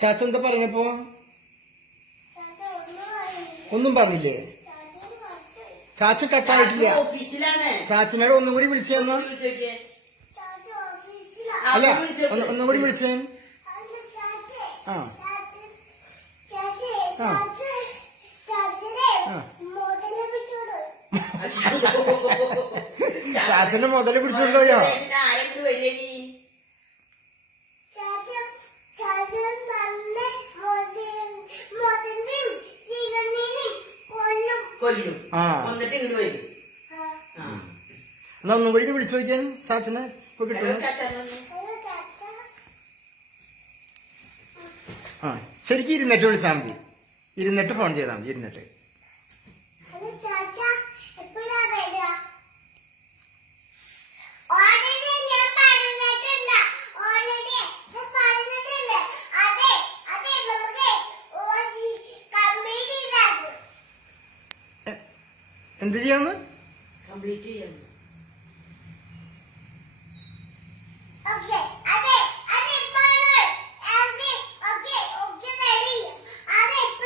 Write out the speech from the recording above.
ചാച്ച എന്താ പറഞ്ഞപ്പോ? ഒന്നും പറഞ്ഞില്ലേ? ചാച്ച കട്ടായിട്ടില്ല. ചാച്ചനോട് ഒന്നും കൂടി വിളിച്ചെന്നാ. അല്ല, ഒന്നും കൂടി വിളിച്ചേ. ആ ആ ചാച്ചന്റെ മുതല് പിടിച്ചോണ്ടോയോ? എന്നാ ഒന്നും കൂടി വിളിച്ചു നോക്കിയാൻ ചാച്ചനെ ഇപ്പൊ കിട്ടുന്നു. ആ ശരിക്കും ഇരുന്നിട്ട് വിളിച്ചാൽ മതി. ഇരുന്നിട്ട് ഫോൺ ചെയ്താൽ മതി. ഇരുന്നിട്ട് എന്ത് ചെയ്യാന്ന്? കംപ്ലീറ്റ് ചെയ്യാം.